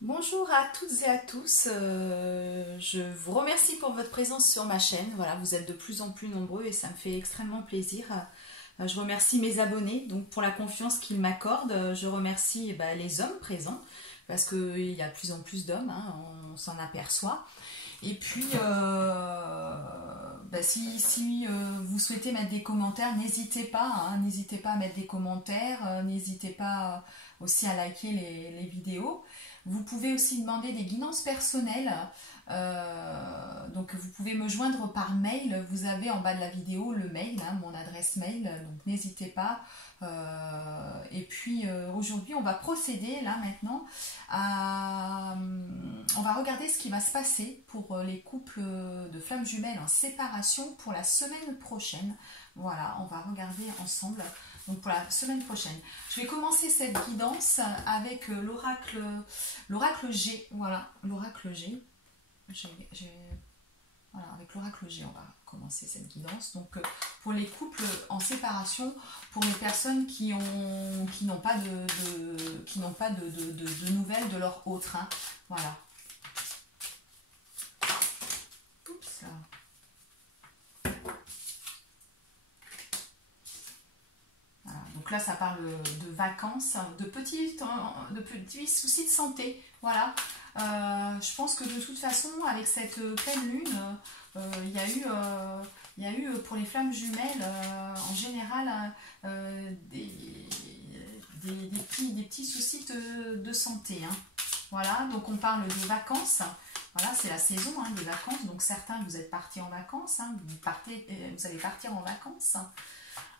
Bonjour à toutes et à tous. Je vous remercie pour votre présence sur ma chaîne. Voilà, vous êtes de plus en plus nombreux et ça me fait extrêmement plaisir. Je remercie mes abonnés donc pour la confiance qu'ils m'accordent. Je remercie les hommes présents parce qu'il y a de plus en plus d'hommes, hein, on s'en aperçoit. Et puis, si vous souhaitez mettre des commentaires, n'hésitez pas, hein, n'hésitez pas à mettre des commentaires, n'hésitez pas aussi à liker les vidéos. Vous pouvez aussi demander des guidances personnelles. Donc vous pouvez me joindre par mail. Vous avez en bas de la vidéo le mail, hein, mon adresse mail. Donc n'hésitez pas. Et puis aujourd'hui, on va procéder là maintenant à... On va regarder ce qui va se passer pour les couples de flammes jumelles en séparation pour la semaine prochaine. Voilà, on va regarder ensemble. Donc pour la semaine prochaine. Je vais commencer cette guidance avec l'oracle G. Voilà, l'oracle G. Voilà, avec l'oracle G, on va commencer cette guidance. Donc pour les couples en séparation, pour les personnes qui n'ont pas de nouvelles de leur autre. Hein. Voilà. Oups. Voilà. Donc là, ça parle de vacances, de petits soucis de santé. Voilà. Je pense que de toute façon, avec cette pleine lune, il y a eu pour les flammes jumelles, en général, des petits soucis de santé. Hein. Voilà, donc on parle de vacances. Voilà, c'est la saison hein, des vacances. Donc certains, vous êtes partis en vacances. Hein, vous allez partir en vacances.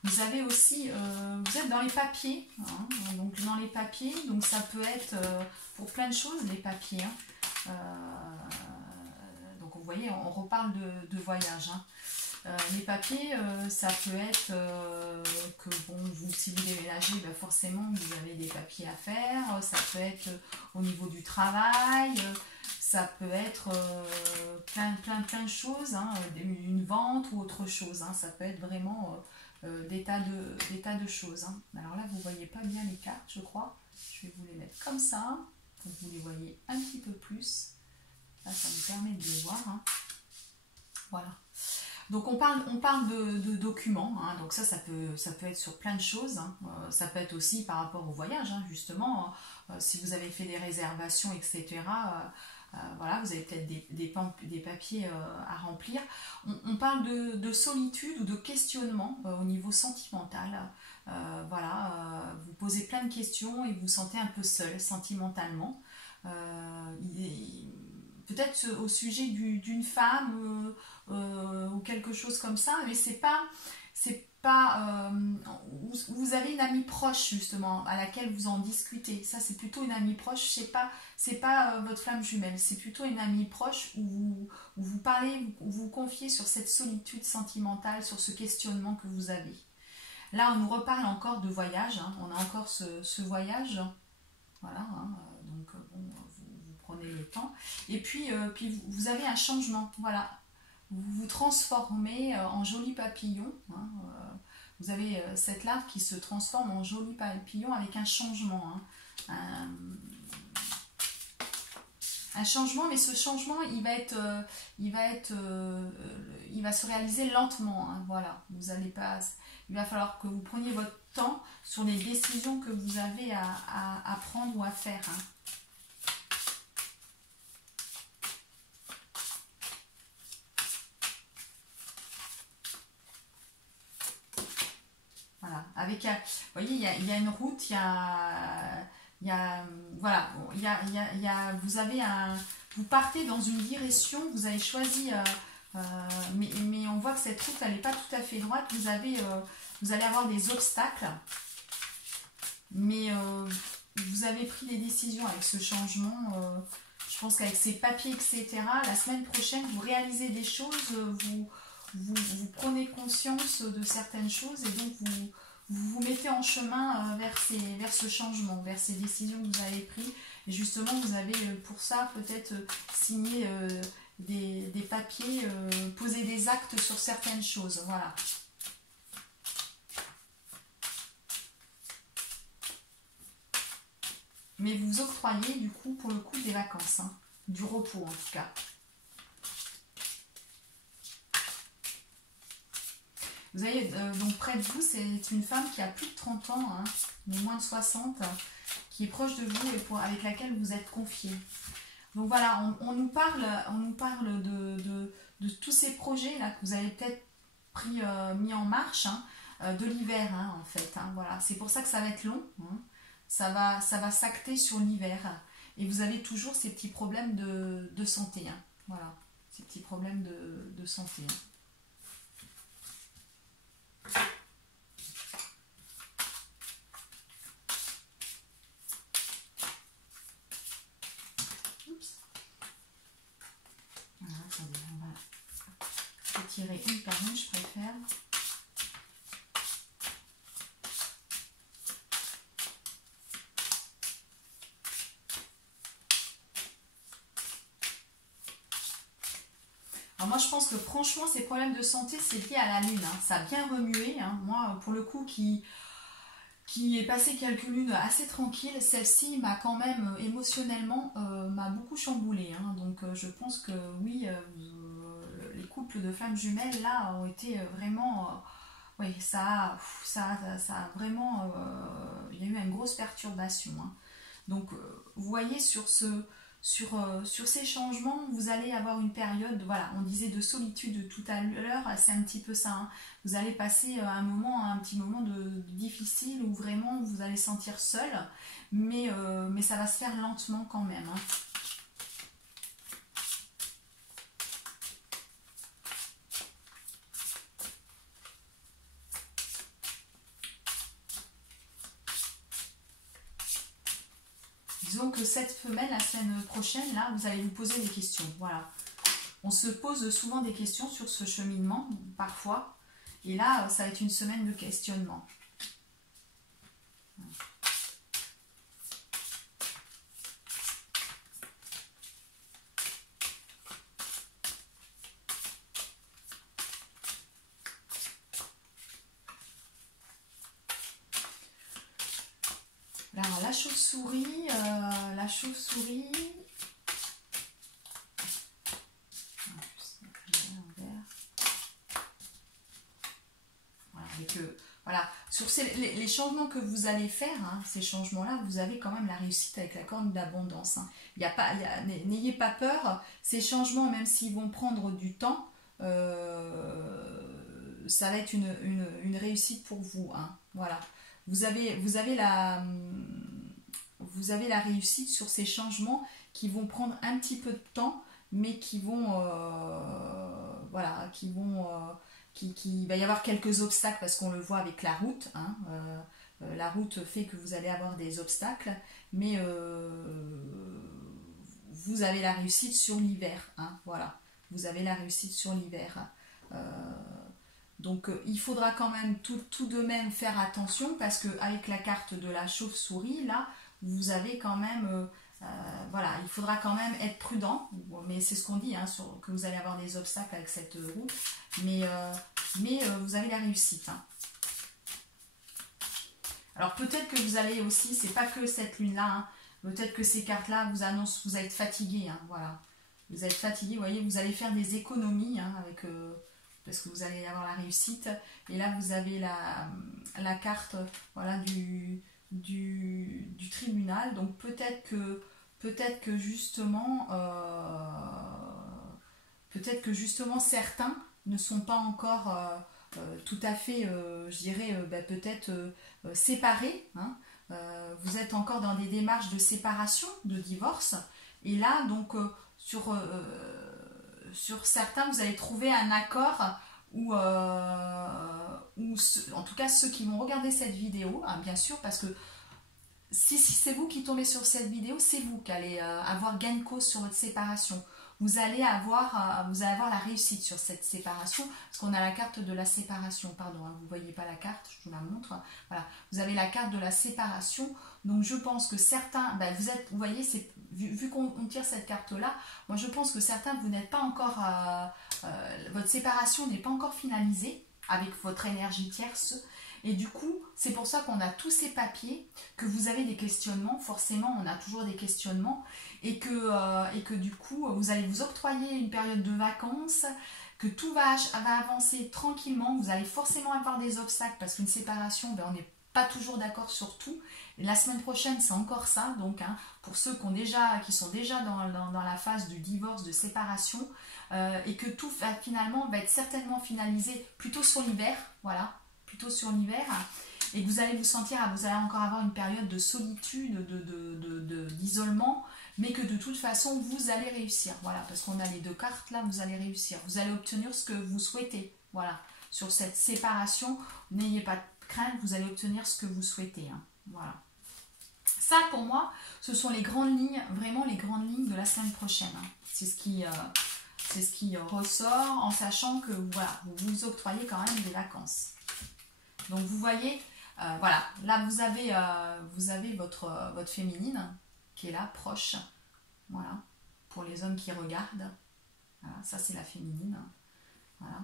Vous avez aussi, vous êtes dans les papiers, hein, donc dans les papiers, donc ça peut être pour plein de choses les papiers. Hein. Donc vous voyez, on reparle de voyage. Hein. Les papiers, ça peut être que bon, si vous déménagez, ben forcément vous avez des papiers à faire. Ça peut être au niveau du travail. Ça peut être plein de choses, hein, une vente ou autre chose. Hein. Ça peut être vraiment des tas de choses. Hein. Alors là, vous ne voyez pas bien les cartes, je crois. Je vais vous les mettre comme ça, pour que vous les voyez un petit peu plus. Là, ça me permet de les voir. Hein. Voilà. Donc on parle de documents, hein. Donc ça peut être sur plein de choses. Hein. Ça peut être aussi par rapport au voyage, hein, justement. Si vous avez fait des réservations, etc., voilà, vous avez peut-être des papiers à remplir. On parle de solitude ou de questionnement au niveau sentimental. Voilà, vous posez plein de questions et vous vous sentez un peu seul sentimentalement. Peut-être au sujet d'une femme ou quelque chose comme ça, mais c'est pas vous avez une amie proche justement à laquelle vous en discutez. Ça c'est plutôt une amie proche, c'est pas votre flamme jumelle, c'est plutôt une amie proche où vous parlez, où vous confiez sur cette solitude sentimentale, sur ce questionnement que vous avez. Là on nous reparle encore de voyage, hein. On a encore ce voyage, voilà, hein. Donc bon, vous prenez le temps et puis vous avez un changement, voilà. Vous vous transformez en joli papillon. Hein, vous avez cette larve qui se transforme en joli papillon avec un changement. Hein, un changement, mais ce changement, il va se réaliser lentement. Hein, voilà, vous allez pas. Il va falloir que vous preniez votre temps sur les décisions que vous avez à prendre ou à faire. Hein. Voilà. Avec, vous voyez, il y a une route, voilà, vous partez dans une direction, vous avez choisi, mais on voit que cette route, elle n'est pas tout à fait droite. Vous allez avoir des obstacles, mais vous avez pris des décisions avec ce changement. Je pense qu'avec ces papiers, etc., la semaine prochaine, vous réalisez des choses, vous prenez conscience de certaines choses et donc vous mettez en chemin vers ce changement, vers ces décisions que vous avez prises. Et justement, vous avez pour ça peut-être signé des papiers, posé des actes sur certaines choses. Voilà. mais vous octroyez du coup, pour le coup, des vacances, hein, du repos en tout cas. Vous avez donc près de vous, c'est une femme qui a plus de 30 ans, hein, mais moins de 60, qui est proche de vous et avec laquelle vous êtes confié. Donc voilà, on nous parle de tous ces projets là que vous avez peut-être mis en marche, hein, de l'hiver, hein, en fait. Hein, voilà. C'est pour ça que ça va être long. Hein. Ça va s'acter sur l'hiver. Et vous avez toujours ces petits problèmes de santé. Hein. Voilà, ces petits problèmes de santé. Hein. Voilà, attendez, on va tirer une par une, je préfère. Alors moi je pense que franchement ces problèmes de santé c'est lié à la lune, hein. Ça a bien remué, hein. Moi pour le coup qui est passé quelques lunes assez tranquilles, celle-ci m'a quand même émotionnellement m'a beaucoup chamboulé, hein. Donc je pense que oui, les couples de flammes jumelles là ont été vraiment, oui ça a vraiment, il y a eu une grosse perturbation, hein. Donc vous voyez sur ces changements, vous allez avoir une période, voilà, on disait de solitude tout à l'heure, c'est un petit peu ça. Hein. Vous allez passer un petit moment de difficile où vraiment vous allez sentir seul, mais ça va se faire lentement quand même. Hein. Disons que cette semaine, la semaine prochaine, là, vous allez vous poser des questions. Voilà. On se pose souvent des questions sur ce cheminement, parfois. Et là, ça va être une semaine de questionnement. Alors, la chauve-souris, voilà, sur les changements que vous allez faire, hein, ces changements-là, vous avez quand même la réussite avec la corne d'abondance. Hein. N'ayez pas peur, ces changements, même s'ils vont prendre du temps, ça va être une réussite pour vous. Hein. Voilà. Vous avez la réussite sur ces changements qui vont prendre un petit peu de temps, mais qui vont, voilà, il va y avoir quelques obstacles parce qu'on le voit avec la route. Hein, la route fait que vous allez avoir des obstacles, mais vous avez la réussite sur l'hiver. Hein, voilà, vous avez la réussite sur l'hiver. Donc il faudra quand même tout de même faire attention parce qu'avec la carte de la chauve-souris, là, vous avez quand même, voilà, il faudra quand même être prudent, mais c'est ce qu'on dit, hein, que vous allez avoir des obstacles avec cette route, mais vous avez la réussite. Hein. Alors peut-être que vous allez aussi, c'est pas que cette lune-là, hein, peut-être que ces cartes-là vous annoncent, vous êtes fatigué, hein, voilà. Vous êtes fatigué, vous voyez, vous allez faire des économies, hein, avec... parce que vous allez avoir la réussite. Et là, vous avez la carte, voilà, du tribunal. Donc peut-être que justement, certains ne sont pas encore tout à fait, je dirais, peut-être séparés. Hein. Vous êtes encore dans des démarches de séparation, de divorce. Et là, donc, sur certains, vous allez trouver un accord où en tout cas ceux qui vont regarder cette vidéo, hein, bien sûr, parce que si c'est vous qui tombez sur cette vidéo, c'est vous qui allez avoir gain de cause sur votre séparation. Vous allez avoir la réussite sur cette séparation, parce qu'on a la carte de la séparation, pardon, hein, vous ne voyez pas la carte, je vous la montre, voilà, vous avez la carte de la séparation, donc je pense que certains, vous voyez, vu qu'on tire cette carte-là, moi je pense que certains, vous n'êtes pas encore, votre séparation n'est pas encore finalisée avec votre énergie tierce, Et du coup, c'est pour ça qu'on a tous ces papiers, que vous avez des questionnements, forcément on a toujours des questionnements, et que du coup, vous allez vous octroyer une période de vacances, que tout va avancer tranquillement, vous allez forcément avoir des obstacles, parce qu'une séparation, ben, on n'est pas toujours d'accord sur tout. La semaine prochaine, c'est encore ça, donc hein, pour ceux qui sont déjà dans la phase du divorce, de séparation, et que tout finalement va être certainement finalisé plutôt sur l'hiver, voilà, plutôt sur l'hiver, et que vous allez vous sentir, vous allez encore avoir une période de solitude, d'isolement, mais que de toute façon, vous allez réussir, voilà, parce qu'on a les deux cartes là, vous allez réussir, vous allez obtenir ce que vous souhaitez, voilà, sur cette séparation, n'ayez pas de crainte, vous allez obtenir ce que vous souhaitez, hein, voilà. Ça, pour moi, ce sont les grandes lignes, vraiment les grandes lignes de la semaine prochaine, hein. C'est ce qui ressort, en sachant que voilà, vous vous octroyez quand même des vacances. Donc vous voyez, voilà, là vous avez votre féminine qui est là, proche, voilà, pour les hommes qui regardent, voilà, ça c'est la féminine, voilà.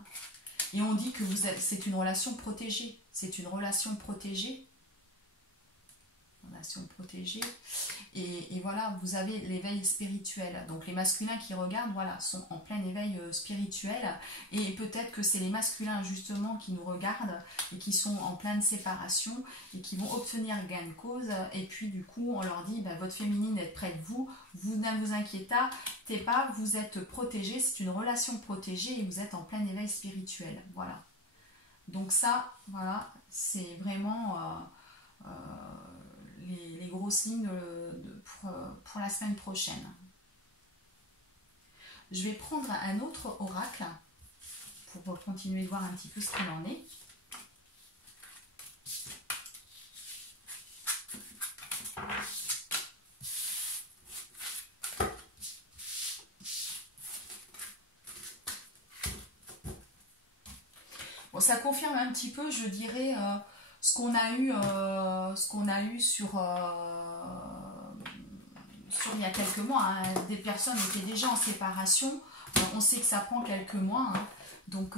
Et on dit que c'est une relation protégée, c'est une relation protégée, et voilà, vous avez l'éveil spirituel, donc les masculins qui regardent, voilà, sont en plein éveil spirituel, et peut-être que c'est les masculins justement qui nous regardent et qui sont en pleine séparation et qui vont obtenir gain de cause, et puis du coup on leur dit bah, votre féminine est près de vous, vous ne vous inquiétez pas, vous êtes protégés, c'est une relation protégée et vous êtes en plein éveil spirituel, voilà. Donc ça, voilà, c'est vraiment les grosses lignes pour la semaine prochaine. Je vais prendre un autre oracle pour continuer de voir un petit peu ce qu'il en est. Bon, ça confirme un petit peu, je dirais, ce qu'on a eu sur il y a quelques mois, hein. Des personnes étaient déjà en séparation, on sait que ça prend quelques mois, hein. Donc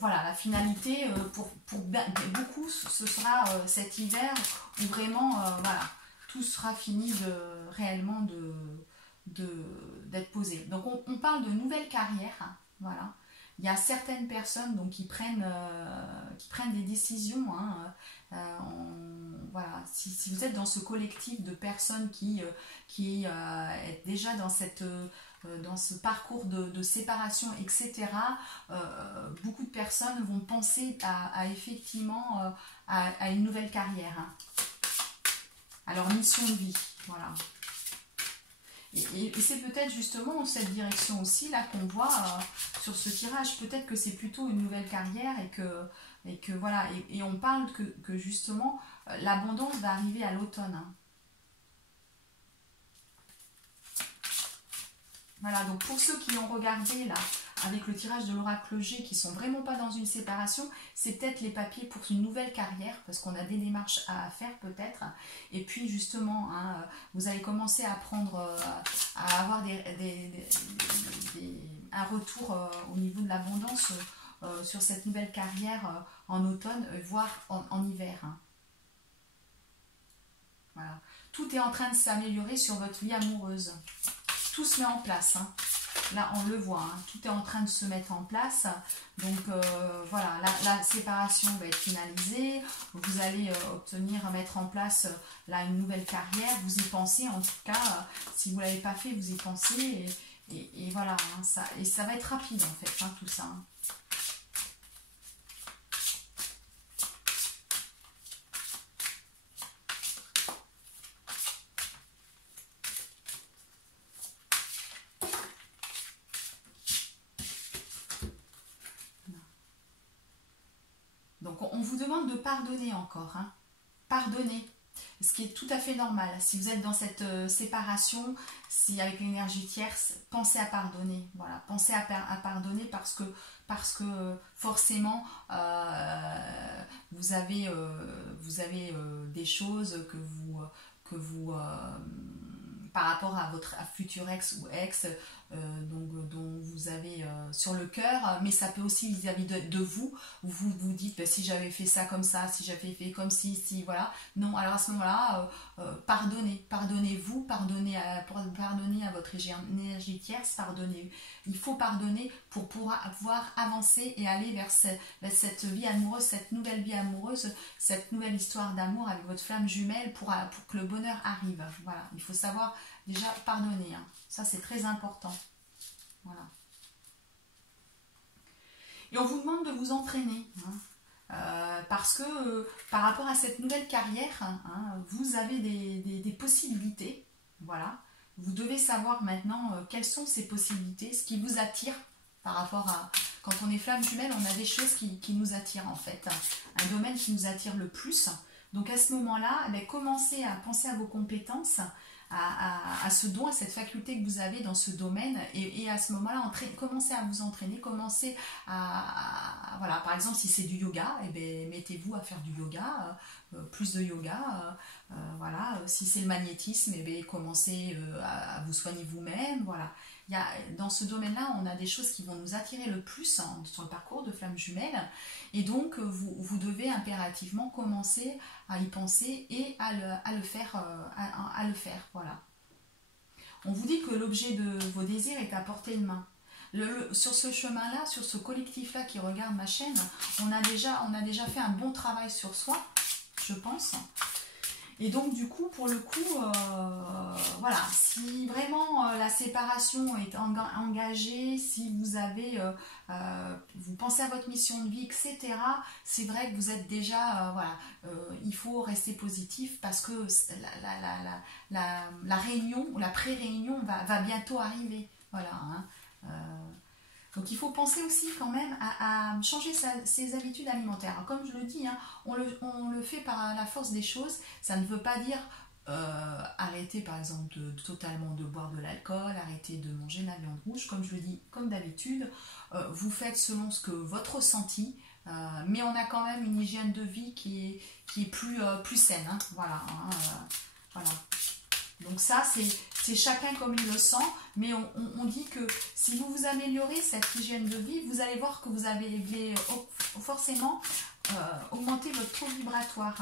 voilà, la finalité pour beaucoup ce sera cet hiver où vraiment voilà, tout sera fini réellement d'être posé. Donc on parle de nouvelle carrière, hein, voilà. Il y a certaines personnes donc, qui prennent des décisions, hein, voilà. Si vous êtes dans ce collectif de personnes qui est déjà dans ce parcours de séparation, etc., beaucoup de personnes vont penser à effectivement à une nouvelle carrière, hein, à leur mission de vie, voilà. Et c'est peut-être justement cette direction aussi là qu'on voit sur ce tirage. Peut-être que c'est plutôt une nouvelle carrière et que voilà. Et on parle que justement l'abondance va arriver à l'automne, hein. Voilà, donc pour ceux qui ont regardé là avec le tirage de l'oracle G, qui sont vraiment pas dans une séparation, c'est peut-être les papiers pour une nouvelle carrière, parce qu'on a des démarches à faire peut-être, et puis justement, hein, vous allez commencer à à avoir un retour au niveau de l'abondance sur cette nouvelle carrière en automne, voire en hiver, hein. Voilà. Tout est en train de s'améliorer sur votre vie amoureuse. Tout se met en place, hein. Là, on le voit, hein, tout est en train de se mettre en place. Donc, voilà, la séparation va être finalisée. Vous allez mettre en place là une nouvelle carrière. Vous y pensez, en tout cas, si vous ne l'avez pas fait, vous y pensez. Et voilà, hein, ça va être rapide, en fait, hein, tout ça, hein. Donc on vous demande de pardonner encore, hein. Pardonner, ce qui est tout à fait normal. Si vous êtes dans cette séparation, si avec l'énergie tierce, pensez à pardonner. Voilà, pensez à pardonner parce que forcément vous avez des choses que vous par rapport à votre futur ex ou ex, dont vous avez sur le cœur, mais ça peut aussi vis-à-vis de vous. Vous dites, si j'avais fait ça comme ça, si j'avais fait comme si, voilà. Non, alors à ce moment-là, pardonnez-vous, pardonnez à votre énergie tierce, pardonnez. Il faut pardonner pour pouvoir avancer et aller vers cette vie amoureuse, cette nouvelle vie amoureuse, cette nouvelle histoire d'amour avec votre flamme jumelle pour que le bonheur arrive. Voilà, il faut savoir déjà pardonner. Hein. Ça, c'est très important. Voilà. Et on vous demande de vous entraîner. Hein. Parce que par rapport à cette nouvelle carrière, hein, vous avez des possibilités. Voilà. Vous devez savoir maintenant quelles sont ces possibilités, ce qui vous attire par rapport à... Quand on est flamme jumelle, on a des choses qui nous attirent en fait. Un domaine qui nous attire le plus. Donc à ce moment-là, commencez à penser à vos compétences, à ce don, à cette faculté que vous avez dans ce domaine, et à ce moment-là, commencez à vous entraîner, commencez voilà, par exemple, si c'est du yoga, mettez-vous à faire du yoga, plus de yoga, voilà, si c'est le magnétisme, commencez à vous soigner vous-même, voilà. Dans ce domaine-là, on a des choses qui vont nous attirer le plus sur le parcours de flamme jumelle, et donc vous devez impérativement commencer à y penser et à le faire, voilà. On vous dit que l'objet de vos désirs est à portée de main. Sur ce chemin-là, sur ce collectif-là qui regarde ma chaîne, on a déjà fait un bon travail sur soi, je pense. Et donc du coup, pour le coup, voilà, si vraiment la séparation est engagée, si vous avez, vous pensez à votre mission de vie, etc., c'est vrai que vous êtes déjà, voilà, il faut rester positif parce que la réunion, ou la pré-réunion va bientôt arriver, voilà, hein. Donc il faut penser aussi quand même à changer ses habitudes alimentaires. Alors, comme je le dis, hein, on le fait par la force des choses. Ça ne veut pas dire arrêter par exemple totalement de boire de l'alcool, arrêter de manger de la viande rouge. Comme je le dis, comme d'habitude, vous faites selon ce que votre ressenti, mais on a quand même une hygiène de vie qui est plus saine. Hein, voilà. Hein, voilà. Donc ça, c'est chacun comme il le sent, mais on dit que si vous vous améliorez cette hygiène de vie, vous allez voir que vous allez forcément augmenter votre taux vibratoire.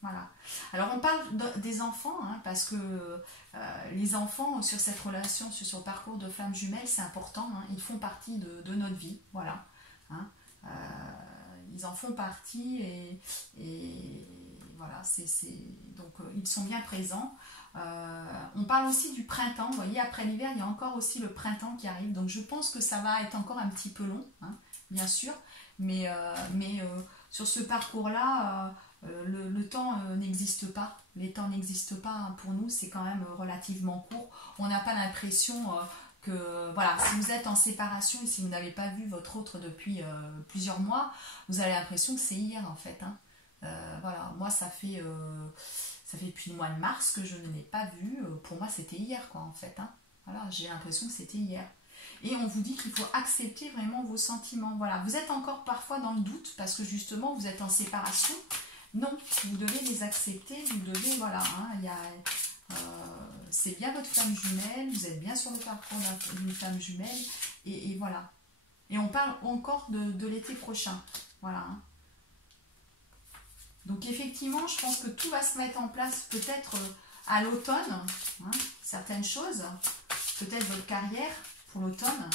Voilà. Alors on parle des enfants, hein, parce que les enfants sur cette relation, sur le parcours de flamme jumelle, c'est important, hein, ils font partie de notre vie, voilà. Hein. Ils en font partie et voilà, donc ils sont bien présents. On parle aussi du printemps, vous voyez, après l'hiver, il y a encore aussi le printemps qui arrive, donc je pense que ça va être encore un petit peu long, hein, bien sûr, mais sur ce parcours-là, le temps n'existe pas, les temps n'existent pas pour nous, c'est quand même relativement court, on n'a pas l'impression... voilà, si vous êtes en séparation et si vous n'avez pas vu votre autre depuis plusieurs mois, vous avez l'impression que c'est hier en fait. Hein. Voilà, moi ça fait depuis le mois de mars que je ne l'ai pas vu. Pour moi c'était hier quoi en fait. Hein. Voilà, j'ai l'impression que c'était hier. Et on vous dit qu'il faut accepter vraiment vos sentiments. Voilà, vous êtes encore parfois dans le doute parce que justement vous êtes en séparation. Non, vous devez les accepter, vous devez, voilà, hein, c'est bien votre flamme jumelle, vous êtes bien sur le parcours d'une flamme jumelle, et voilà. Et on parle encore de l'été prochain, voilà. Hein. Donc effectivement, je pense que tout va se mettre en place peut-être à l'automne, hein, certaines choses, peut-être votre carrière pour l'automne,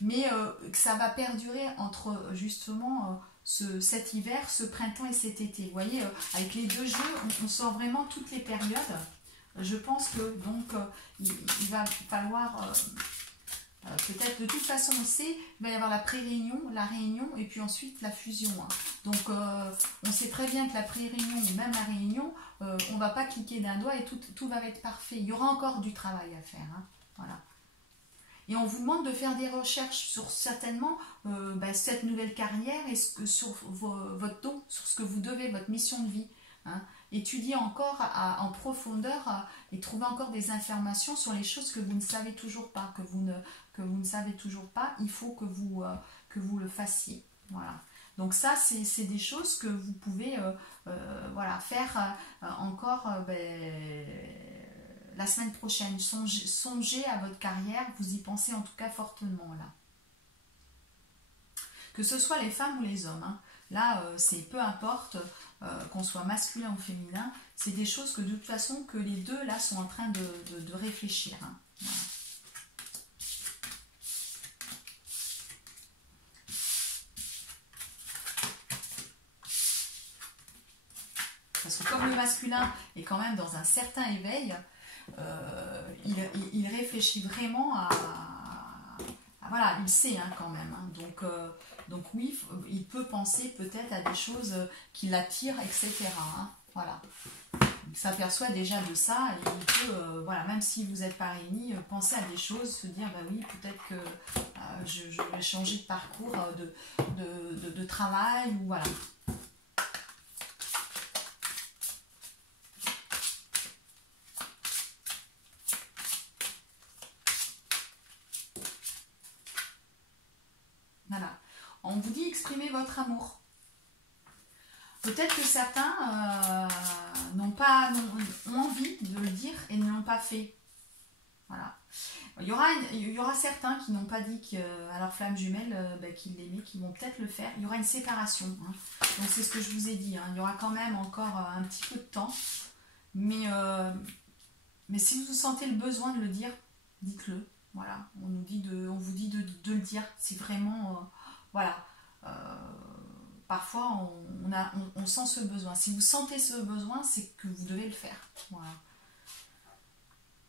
mais que ça va perdurer entre justement... cet hiver, ce printemps et cet été. Vous voyez, avec les deux jeux, on sort vraiment toutes les périodes. Je pense que donc il va falloir peut-être de toute façon on sait, il va y avoir la pré-réunion, la réunion et puis ensuite la fusion. Hein. Donc on sait très bien que la pré-réunion ou même la réunion, on ne va pas cliquer d'un doigt et tout va être parfait. Il y aura encore du travail à faire. Hein. Voilà. Et on vous demande de faire des recherches sur certainement cette nouvelle carrière et sur votre don, sur ce que vous devez, votre mission de vie. Hein. Étudiez encore en profondeur et trouvez encore des informations sur les choses que vous ne savez toujours pas, que vous ne savez toujours pas. Il faut que vous le fassiez. Voilà. Donc ça, c'est des choses que vous pouvez voilà, faire encore la semaine prochaine. Songez à votre carrière, vous y pensez en tout cas fortement là. Que ce soit les femmes ou les hommes, hein. Là, c'est peu importe qu'on soit masculin ou féminin, c'est des choses que de toute façon que les deux là sont en train de réfléchir. Hein. Voilà. Parce que comme le masculin est quand même dans un certain éveil, il réfléchit vraiment voilà, il sait hein, quand même. Hein. Donc oui, il peut penser peut-être à des choses qui l'attirent, etc. Hein. Voilà. Il s'aperçoit déjà de ça et il peut, voilà, même si vous n'êtes pas réunis, penser à des choses, se dire, bah oui, peut-être que je vais changer de parcours de travail, ou voilà. Voilà. On vous dit exprimez votre amour. Peut-être que certains ont envie de le dire et ne l'ont pas fait. Voilà. Il y aura certains qui n'ont pas dit à leur flamme jumelle qu'ils l'aimaient, qui vont peut-être le faire. Il y aura une séparation. Hein. Donc c'est ce que je vous ai dit. Hein. Il y aura quand même encore un petit peu de temps. Mais si vous sentez le besoin de le dire, dites-le. Voilà. On vous dit de le dire. C'est vraiment... voilà. Parfois, on sent ce besoin. Si vous sentez ce besoin, c'est que vous devez le faire. Voilà.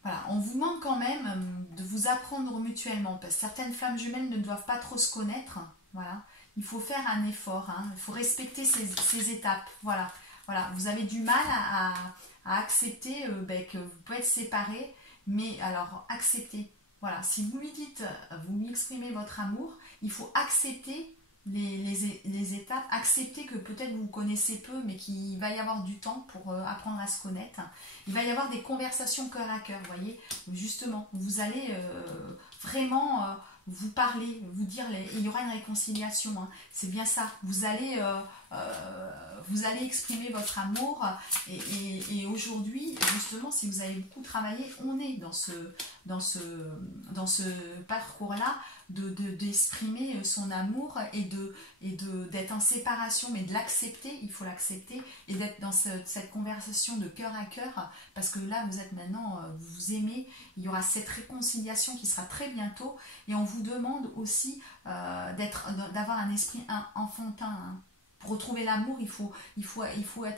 Voilà. On vous demande quand même de vous apprendre mutuellement. Parce que certaines flammes jumelles ne doivent pas trop se connaître. Voilà. Il faut faire un effort. Hein. Il faut respecter ces étapes. Voilà. Voilà. Vous avez du mal à accepter que vous pouvez être séparés. Mais alors, acceptez. Voilà. Si vous lui dites, vous lui exprimez votre amour, il faut accepter les étapes, accepter que peut-être vous connaissez peu, mais qu'il va y avoir du temps pour apprendre à se connaître. Il va y avoir des conversations cœur à cœur, vous voyez, justement, vous allez vraiment vous parler, vous dire, il y aura une réconciliation, hein. C'est bien ça, vous allez exprimer votre amour, et aujourd'hui, justement, si vous avez beaucoup travaillé, on est dans ce parcours-là, d'exprimer son amour et d'être en séparation, mais de l'accepter, il faut l'accepter, et d'être dans cette conversation de cœur à cœur, parce que là vous êtes maintenant, vous vous aimez, il y aura cette réconciliation qui sera très bientôt, et on vous demande aussi d'avoir un esprit enfantin, hein. Pour retrouver l'amour, il faut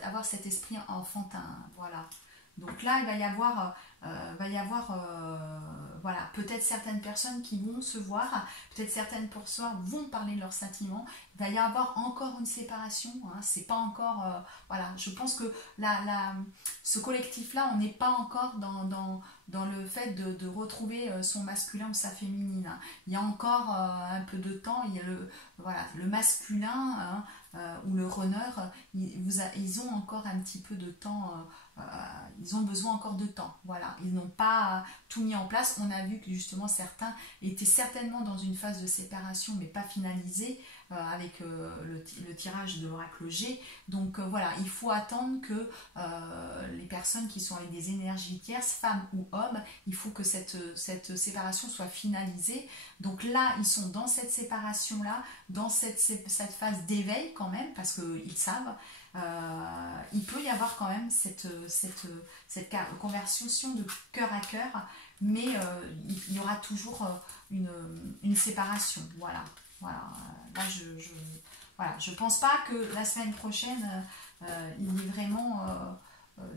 avoir cet esprit enfantin, hein. Voilà. Donc là, il va y avoir voilà, peut-être certaines personnes qui vont se voir, peut-être certaines personnes vont parler de leurs sentiments. Il va y avoir encore une séparation, hein. C'est pas encore... voilà, je pense que ce collectif-là, on n'est pas encore dans le fait de retrouver son masculin ou sa féminine, hein. Il y a encore un peu de temps, il y a le masculin, hein, ou le runner, ils ont encore un petit peu de temps, ils ont besoin encore de temps, voilà, ils n'ont pas tout mis en place. On a vu que justement certains étaient certainement dans une phase de séparation mais pas finalisée, avec le tirage de l'oracle G. Donc voilà, il faut attendre que les personnes qui sont avec des énergies tierces, femmes ou hommes, il faut que cette séparation soit finalisée. Donc là, ils sont dans cette séparation-là, dans cette phase d'éveil quand même, parce qu'ils savent. Il peut y avoir quand même cette conversion de cœur à cœur, mais il y aura toujours une séparation. Voilà. Là, je pense pas que la semaine prochaine, il y ait vraiment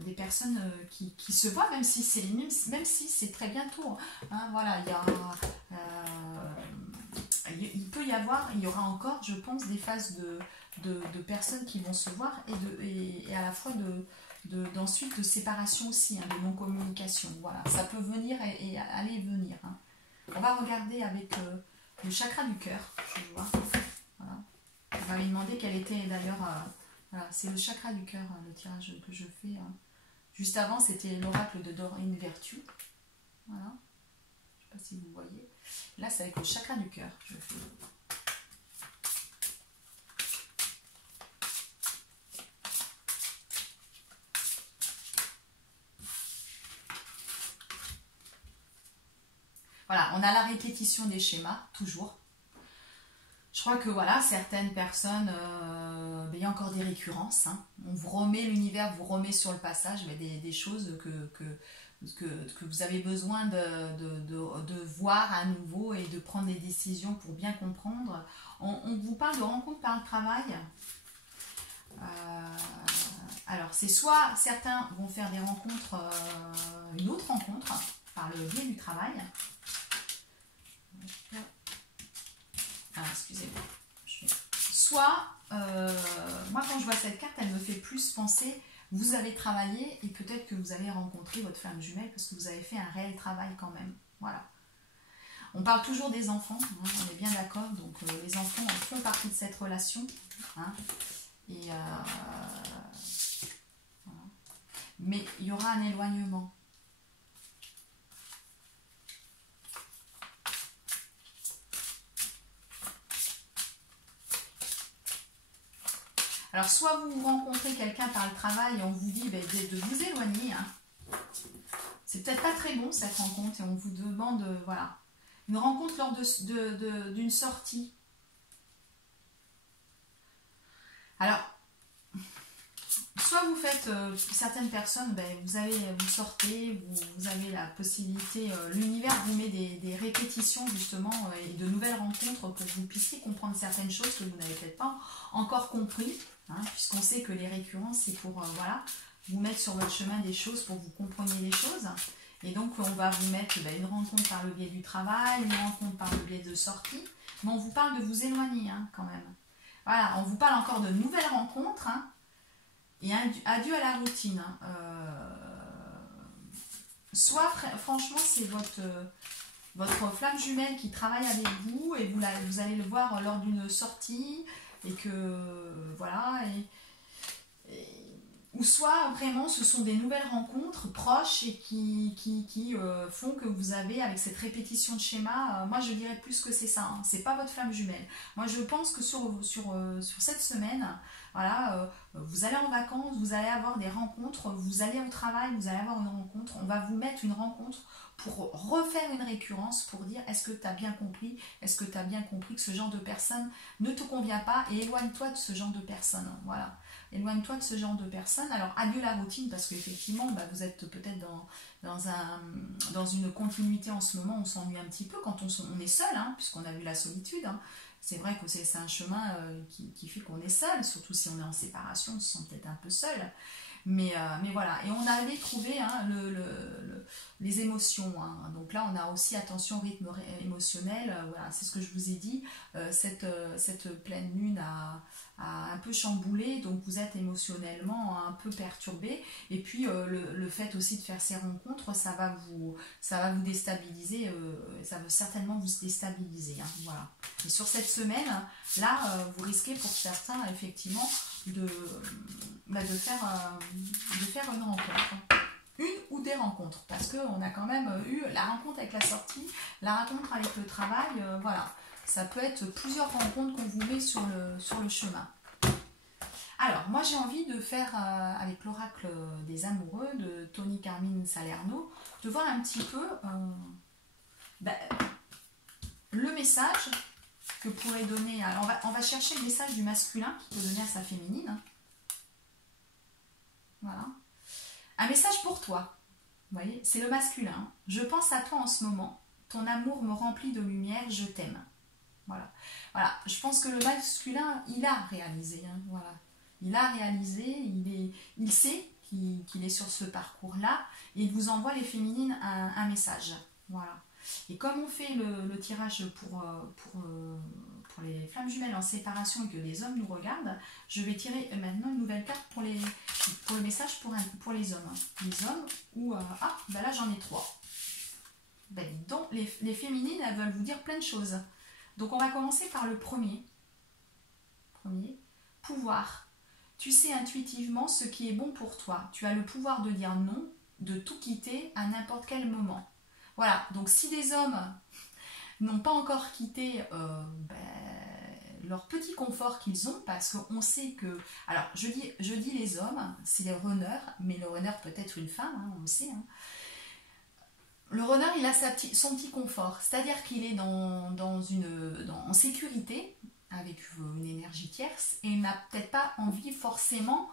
des personnes qui se voient, même si c'est très bientôt. Hein, voilà, il y aura encore, je pense, des phases de personnes qui vont se voir et à la fois d'ensuite de séparation aussi, hein, de non-communication. Voilà, ça peut venir et aller et venir. Hein. On va regarder avec le chakra du cœur, je vois. Voilà. On va lui demander quelle était d'ailleurs... voilà, c'est le chakra du cœur, le tirage que je fais. Hein. Juste avant, c'était l'oracle de Doreen Virtue. Voilà. Je ne sais pas si vous voyez. Là, c'est avec le chakra du cœur que je fais. Voilà, on a la répétition des schémas, toujours. Je crois que voilà, certaines personnes, il y a encore des récurrences. Hein. On vous remet, l'univers vous remet sur le passage des choses que vous avez besoin de voir à nouveau et de prendre des décisions pour bien comprendre. On vous parle de rencontres par le travail. Alors, c'est soit certains vont faire des rencontres, une autre rencontre par le biais du travail. Excusez-moi. Soit, moi quand je vois cette carte, elle me fait plus penser, vous avez travaillé et peut-être que vous avez rencontré votre flamme jumelle parce que vous avez fait un réel travail quand même. Voilà. On parle toujours des enfants, hein, on est bien d'accord, donc les enfants font partie de cette relation. Hein, et, voilà. Mais il y aura un éloignement. Alors, soit vous rencontrez quelqu'un par le travail et on vous dit de vous éloigner. Hein. C'est peut-être pas très bon cette rencontre et on vous demande, voilà, une rencontre lors d'une sortie. Alors, soit vous faites, certaines personnes, vous sortez, vous avez la possibilité, l'univers vous met des répétitions justement et de nouvelles rencontres pour que vous puissiez comprendre certaines choses que vous n'avez peut-être pas encore compris. Hein, puisqu'on sait que les récurrences, c'est pour voilà, vous mettre sur votre chemin des choses pour que vous compreniez les choses. Et donc, on va vous mettre une rencontre par le biais du travail, une rencontre par le biais de sortie. Mais on vous parle de vous éloigner hein, quand même. Voilà, on vous parle encore de nouvelles rencontres. Hein, et adieu à la routine. Hein. Soit, franchement, c'est votre flamme jumelle qui travaille avec vous et vous allez le voir lors d'une sortie. Et que voilà, ou soit vraiment ce sont des nouvelles rencontres proches et qui font que vous avez avec cette répétition de schéma, moi je dirais plus que c'est ça, hein, c'est pas votre flamme jumelle. Moi je pense que sur cette semaine, voilà, vous allez en vacances, vous allez avoir des rencontres, vous allez au travail, vous allez avoir une rencontre, on va vous mettre une rencontre pour refaire une récurrence, pour dire est-ce que tu as bien compris, est-ce que tu as bien compris que ce genre de personne ne te convient pas et éloigne-toi de ce genre de personne. Voilà, éloigne-toi de ce genre de personne. Alors adieu la routine parce qu'effectivement vous êtes peut-être dans une continuité en ce moment, on s'ennuie un petit peu quand on est seul, hein, puisqu'on a vu la solitude. Hein. C'est vrai que c'est un chemin qui fait qu'on est seul, surtout si on est en séparation, on se sent peut-être un peu seul. Mais voilà, et on avait trouvé hein, les émotions. Hein. Donc là, on a aussi attention au rythme émotionnel. Voilà, c'est ce que je vous ai dit. Cette pleine lune a un peu chamboulé, donc vous êtes émotionnellement un peu perturbé. Et puis le fait aussi de faire ces rencontres, ça va vous déstabiliser. Ça va certainement vous déstabiliser. Hein. Voilà. Et sur cette semaine, là, vous risquez pour certains, effectivement, de faire une rencontre, une ou des rencontres, parce qu'on a quand même eu la rencontre avec la sortie, la rencontre avec le travail, voilà, ça peut être plusieurs rencontres qu'on vous met sur le chemin. Alors, moi j'ai envie de faire, avec l'oracle des amoureux de Tony Carmine Salerno, de voir un petit peu le message que pourrait donner, alors on va chercher le message du masculin qui peut donner à sa féminine. Voilà. Un message pour toi. Vous voyez, c'est le masculin. Je pense à toi en ce moment. Ton amour me remplit de lumière. Je t'aime. Voilà. Voilà. Je pense que le masculin, il a réalisé. Hein, voilà. Il a réalisé. Il sait qu'il est sur ce parcours-là. Et il vous envoie les féminines un message. Voilà. Et comme on fait le tirage pour les flammes jumelles en séparation et que les hommes nous regardent, je vais tirer maintenant une nouvelle carte pour le message pour les hommes. Les hommes où... là j'en ai 3. Donc les féminines, elles veulent vous dire plein de choses. Donc on va commencer par le premier. Pouvoir. Tu sais intuitivement ce qui est bon pour toi. Tu as le pouvoir de dire non, de tout quitter à n'importe quel moment. Voilà, donc si des hommes n'ont pas encore quitté leur petit confort qu'ils ont, parce qu'on sait que... Alors, je dis les hommes, c'est les runners, mais le runner peut être une femme, hein, on le sait. Hein. Le runner, il a son petit confort, c'est-à-dire qu'il est en sécurité, avec une énergie tierce, et il n'a peut-être pas envie forcément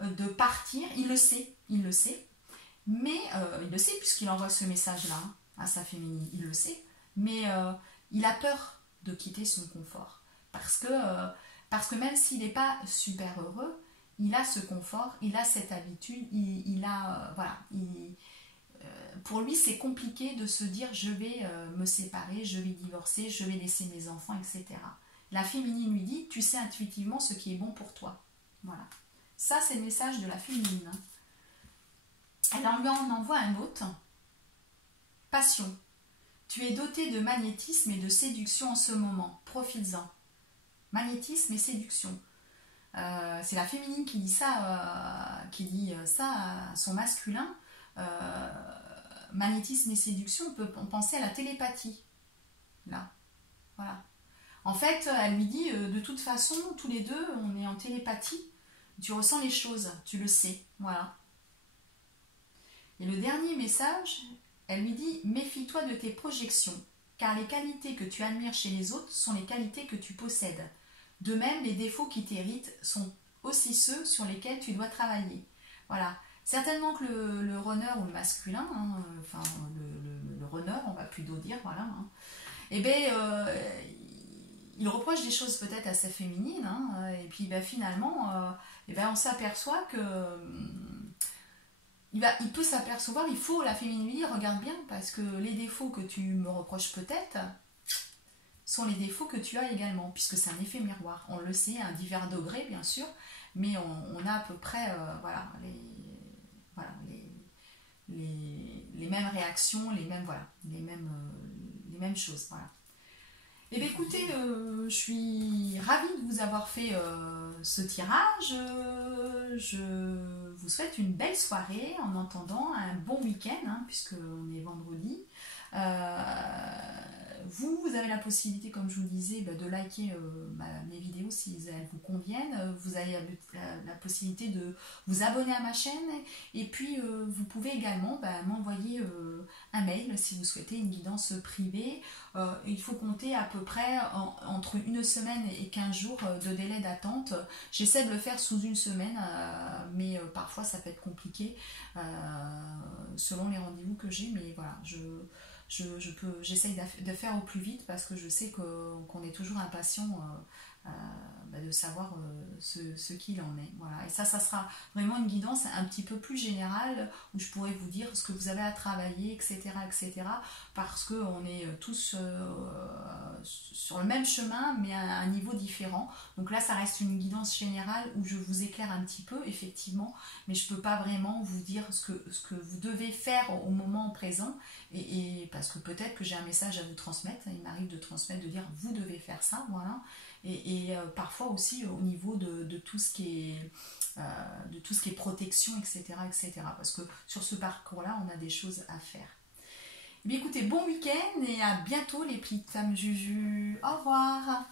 de partir, il le sait, mais il le sait puisqu'il envoie ce message-là à sa féminine, il le sait, mais il a peur de quitter son confort, parce que même s'il n'est pas super heureux, il a ce confort, il a cette habitude, pour lui c'est compliqué de se dire je vais me séparer, je vais divorcer, je vais laisser mes enfants, etc. La féminine lui dit tu sais intuitivement ce qui est bon pour toi. Voilà. Ça c'est le message de la féminine. Elle lui en envoie un autre. Passion. Tu es doté de magnétisme et de séduction en ce moment. Profites-en. Magnétisme et séduction. C'est la féminine qui dit ça à son masculin. Magnétisme et séduction, on peut penser à la télépathie. Là. Voilà. En fait, elle lui dit, de toute façon, tous les deux, on est en télépathie. Tu ressens les choses, tu le sais. Voilà. Et le dernier message, elle lui dit, méfie-toi de tes projections, car les qualités que tu admires chez les autres sont les qualités que tu possèdes. De même, les défauts qui t'héritent sont aussi ceux sur lesquels tu dois travailler. Voilà. Certainement que le runner ou le masculin, le runner, on va plutôt dire, voilà, il reproche des choses peut-être à sa féminine, et puis finalement, on s'aperçoit que il peut s'apercevoir, il faut la féminine lui dire, regarde bien, parce que les défauts que tu me reproches peut-être sont les défauts que tu as également, puisque c'est un effet miroir. On le sait, à divers degrés, bien sûr, mais on a à peu près les mêmes réactions, les mêmes choses. Voilà. Et bien écoutez, je suis ravie de vous avoir fait ce tirage. Je vous souhaite une belle soirée en attendant un bon week-end, puisqu'on est vendredi. Vous avez la possibilité, comme je vous disais, de liker mes vidéos si elles vous conviennent. Vous avez la possibilité de vous abonner à ma chaîne. Et puis, vous pouvez également m'envoyer un mail si vous souhaitez une guidance privée. Il faut compter à peu près entre 1 semaine et 15 jours de délai d'attente. J'essaie de le faire sous 1 semaine, mais parfois ça peut être compliqué selon les rendez-vous que j'ai. Mais voilà, j'essaye de faire au plus vite parce que je sais qu'on est toujours impatient de savoir ce qu'il en est. Voilà. Et ça sera vraiment une guidance un petit peu plus générale où je pourrais vous dire ce que vous avez à travailler, etc. parce qu'on est tous sur le même chemin mais à un niveau différent. Donc là, ça reste une guidance générale où je vous éclaire un petit peu, effectivement, mais je ne peux pas vraiment vous dire ce que vous devez faire au moment présent et parce que peut-être que j'ai un message à vous transmettre. Il m'arrive de transmettre, de dire vous devez faire ça, voilà. Et parfois aussi au niveau de tout ce qui est protection, etc. Parce que sur ce parcours-là, on a des choses à faire. Et bien écoutez, bon week-end et à bientôt les petites femmes Juju. Au revoir.